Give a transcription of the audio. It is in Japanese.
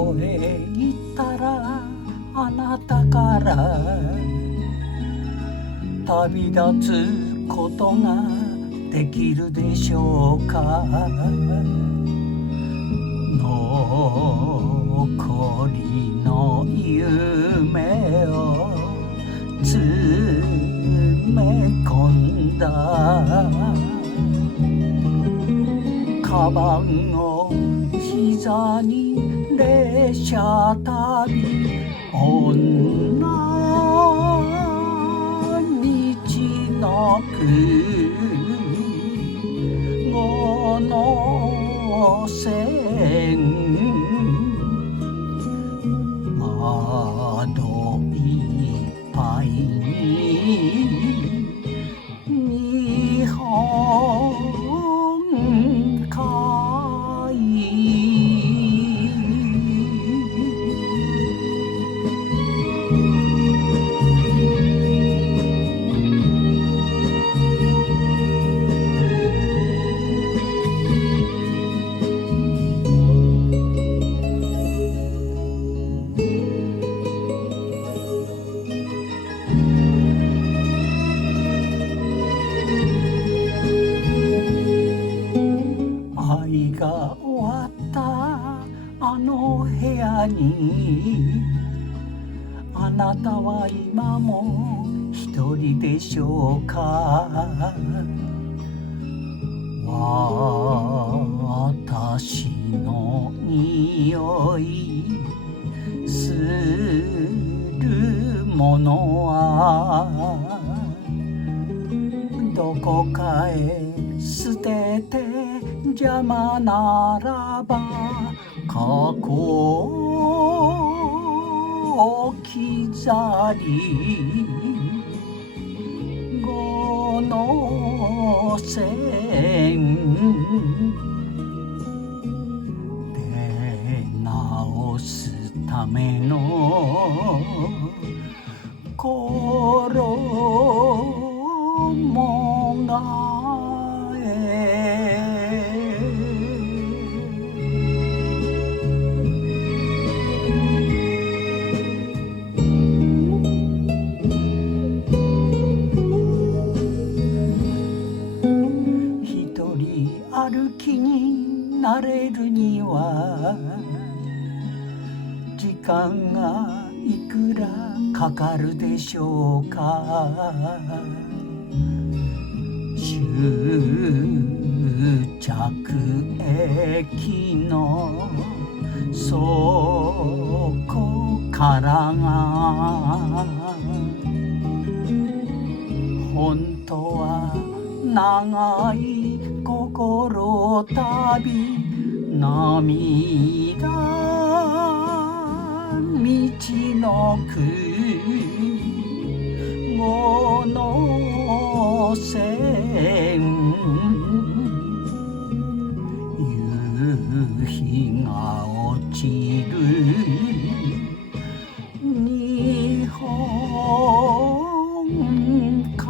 こへ行ったらあなたから旅立つことができるでしょうか。残りの夢を詰め込んだカバンを膝に列車旅女道のくごの線窓いっぱいに日本海愛が終わったあの部屋にあなたは今も一人でしょうか。私の匂いするものはどこかへ捨てて邪魔ならば過去を置き去り五の線出直すための衣替え一人歩きになれるには時間がいくらかかるでしょうか。終着駅のそこからが本当は長い心旅涙道のくごの線夕日が落ちる日本海